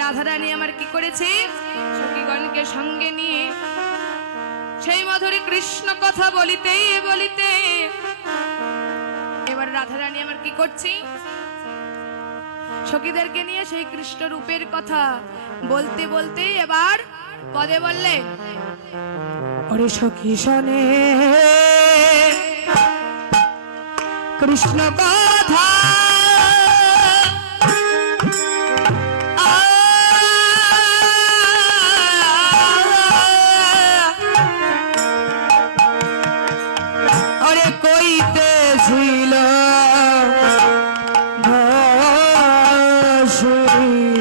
রাধারানী আমার কি করেছে? সখীগণকে সঙ্গে নিয়ে সেই মধুরে কৃষ্ণ কথা বলিতে বলিতে এবার রাধারানী আমার কি করছে? সখীদেরকে নিয়ে সেই কৃষ্ণ রূপের কথা বলতে বলতে এবার পদে বললে, ওরে সখী শোনে, কৃষ্ণ কথা সখীর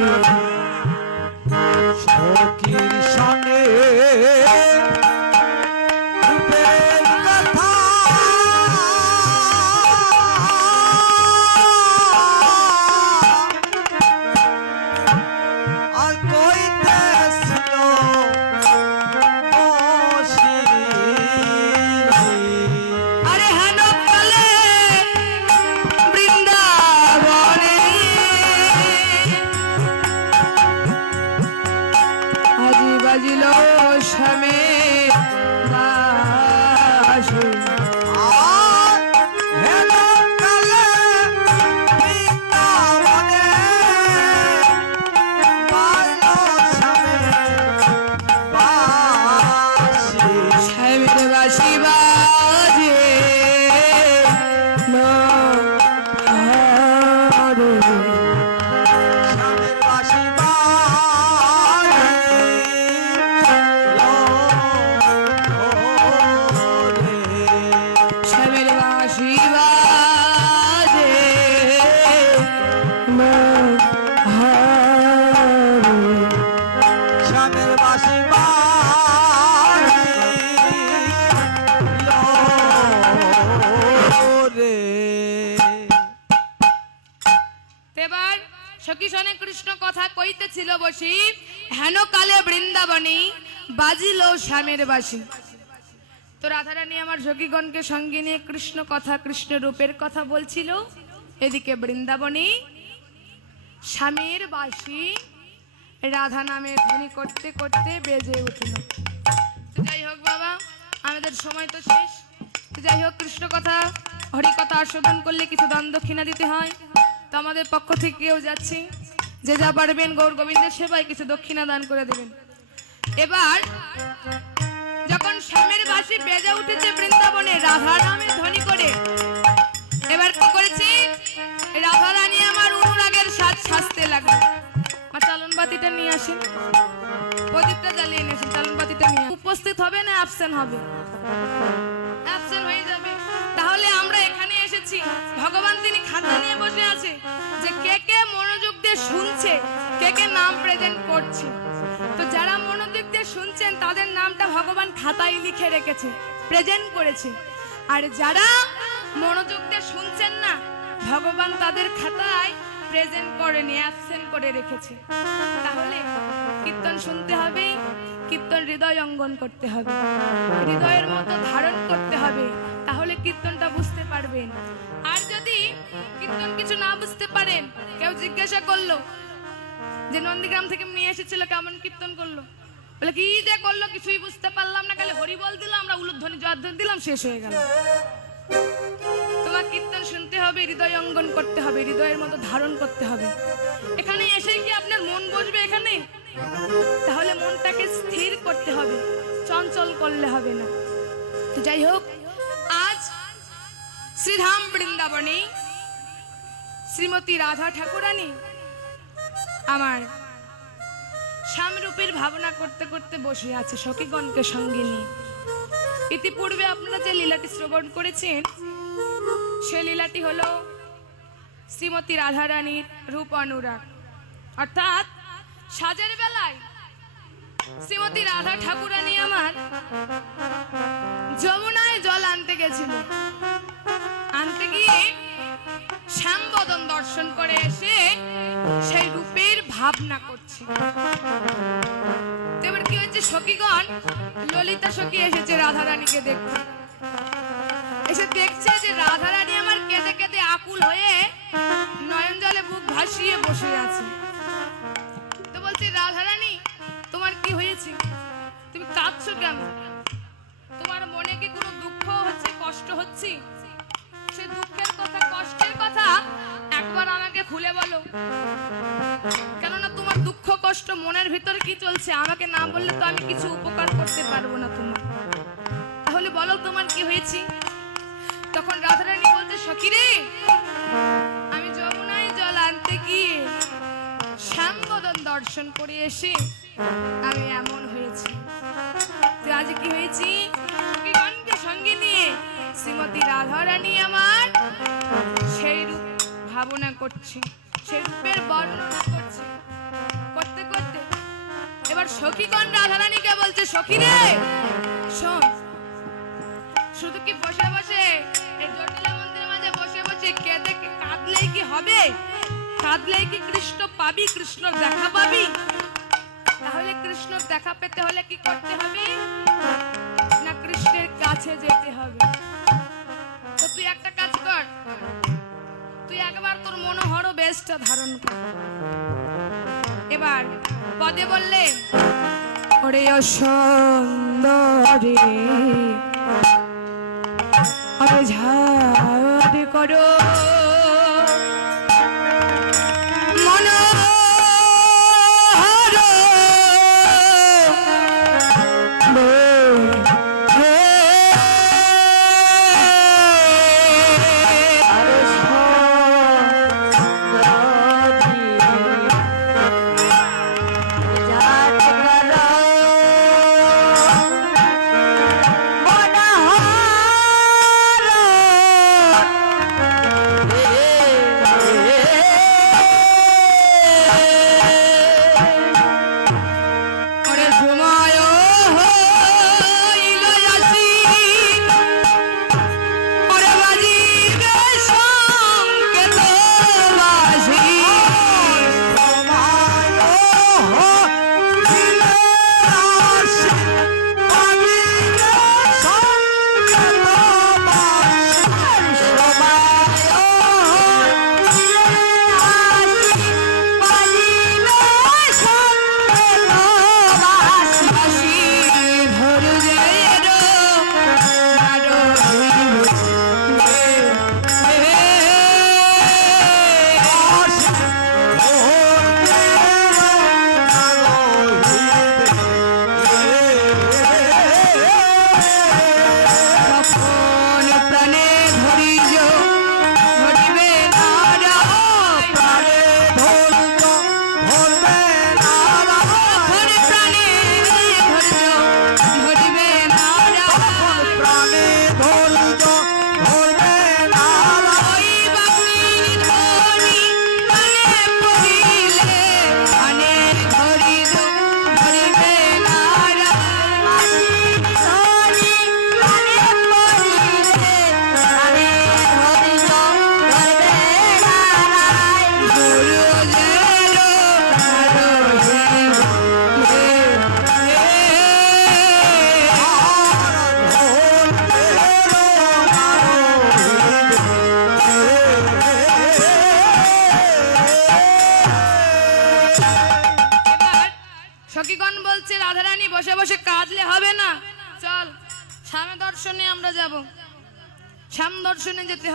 সখীসনে কৃষ্ণ কথা কইতেছিল বসি, হেন কালে বৃন্দাবনী বাজিল শ্যামের বাসি। তো রাধারানী আমার সখীগণকে সঙ্গে নিয়ে কৃষ্ণ কথা, কৃষ্ণ রূপের কথা বলছিল। এদিকে বৃন্দাবনী, স্বামীর বাসি, রাধা নামে ধ্বনি করতে করতে বেজে উঠল। যাই হোক বাবা, আমাদের সময় তো শেষ। যাই হোক, কৃষ্ণ কথা, হরি কথা আস্বাদন করলে কিছু দান দক্ষিণা দিতে হয়। তো আমাদের পক্ষ থেকেও যাচ্ছি? যে যা পারবেন গৌর গোবিন্দের সেবায় কিছু দক্ষিণা দান করে দেবেন। এবার, যখন শ্যামের বাসি বেজে উঠেছে বৃন্দাবনে, রাধা নামে ধ্বনি করে, এবার কি করেছি? রাধা রানী আমার অনুরাগের সাজ সাজতে লাগল। আর চালন বাতিটা নিয়ে আসেন। প্রদীপটা জ্বালিয়ে নিয়েছেন চালন বাতিটা নিয়ে উপস্থিত হবে না অ্যাবসেন্ট হবে? অ্যাবসেন্ট হয়ে এসেছি ভগবান তিনি খাতা নিয়ে বসে আছে। যে কে কে মনোযোগ দিয়ে শুনছে, কে কে নাম প্রেজেন্ট করছে। তো যারা মনোযোগ দিয়ে শুনছেন, তাদের নামটা ভগবান খাতায় লিখে রেখেছে প্রেজেন্ট করেছে। আর যারা মনোযোগ দিয়ে শুনছেন না, ভগবান তাদের খাতায় প্রেজেন্ট করেনি অ্যাবসেন্ট করে রেখেছে। তাহলে কীর্তন শুনতে হবে, কীর্তন হৃদয় অঙ্গন করতে হবে। হৃদয়ের মতো ধারণ করতে হবে, তাহলে কীর্তনটা বুঝতে পারবেন। আর যদি কীর্তন কিছু না বুঝতে পারেন, কেউ জিজ্ঞাসা করল যে নন্দীগ্রাম থেকে মেয়ে এসেছিল, কেমন কীর্তন করল? বলে, কি যে করল? কিছুই বুঝতে পারলাম না। খালি হরি বল দিলাম আমরা উলুধ্বনি জয়ধ্বনি দিলাম, শেষ হয়ে গেল। তোমার কীর্তন শুনতে হবে, হৃদয় অঙ্গন করতে হবে, হৃদয়ের মতো ধারণ করতে হবে। এখানে এসে কি আপনার মন বসবে এখানে? তাহলে মনটাকে স্থির করতে হবে, চঞ্চল করলে হবে না। তো যাই হোক শ্রীধাম বৃন্দাবনে শ্রীমতী রাধা ঠাকুরানী আমার স্বামরূপের ভাবনা করতে করতে বসে আছে সখীগণকে সঙ্গে নিয়ে। ইতিপূর্বে আপনারা যে লীলাটি শ্রবণ করেছেন, সে লীলাটি হলো শ্রীমতী রাধারানীর রূপ অনুরাগ। অর্থাৎ সাজের বেলায় শ্রীমতী রাধা ঠাকুরানী আমার যমুনায় জল আনতে গেছিল। আনতে গিয়ে শ্যামবদন দর্শন করে এসে সেই রূপের ভাবনা করছে। এবার কি হচ্ছে সখীগণ? ললিতা সখী এসেছে রাধা রানীকে দেখতে। এসে দেখছে যে রাধা রানী আমার কেঁদে কেঁদে আকুল হয়ে নয়ন জলে বুক ভাসিয়ে বসে আছে। তো বলছে রাধা রানী তোমার কি হয়েছে? তুমি কাঁদছো কেন? তোমার মনে কি কোনো দুঃখ হচ্ছে, কষ্ট হচ্ছে? সে দুঃখের কথা, কষ্টের কথা একবার আমাকে খুলে বলো। কেননা তোমার দুঃখ, কষ্ট মনের ভিতরে কি চলছে? আমাকে না বললে তো আমি কিছু উপকার করতে পারব না তোমার। তাহলে বলো তোমার কি হয়েছে? তখন রাধারানী বলতে সখী রে আমি যমুনায় জল আনতে গিয়ে শ্যামবদন দর্শন করে এসে আমি এমন হয়েছি। তো আজ কি হয়েছি শ্রীমতী রাধারানী আমার সেই রূপ ভাবনা করছে সেই রূপের বর্ণনা করছে। করতে করতে এবার সখীগণ রাধারানীকে বলছে, সখী রে, শোন, শুধু কি বসে বসে? এই জটিলা মন্দিরের মাঝে বসে বসে কি হবে? কি কৃষ্ণ পাবি? কৃষ্ণ দেখা পাবি? তাহলে কৃষ্ণ দেখা পেতে হলে কি করতে হবে? না কৃষ্ণের কাছে যেতে হবে। একবার তোর মনোহর বেশটা ধারণ কর। এবার পদে বললে ওরে অসন্দরে ঝাড় করো।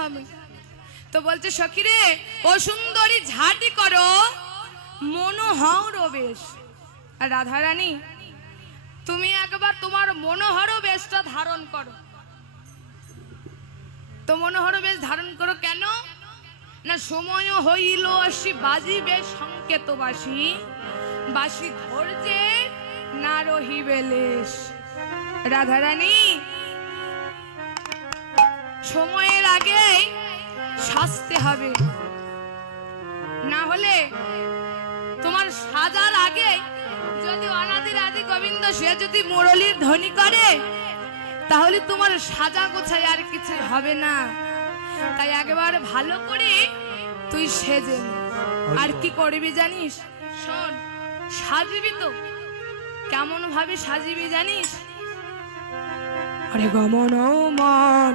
হবে তো বলছে সখী রে ও সুন্দরী ঝাঁটি করো মনোহর বেশ। আর রাধারানী, তুমি একবার তোমার মনোহর বেশটা ধারণ করো। তো মনোহর বেশ ধারণ করো কেন? না সময় হইল আসি, বাজিবে সংকেত বাসি বাসি ধৈর্যে না রহিবে লেশ। রাধারানী সময়ের আগে সাজতে হবে। না হলে তোমার সাজার আগে যদি অনাদির আদি গোবিন্দ সে যদি মুরলির ধ্বনি করে তাহলে তোমার সাজা গোছায় আর কিছু হবে না। তাই একবার ভালো করে তুই সেজে আর কি করবি জানিস? শোন সাজবি তো। কেমন ভাবে সাজিবি জানিস? আরে গমন মন।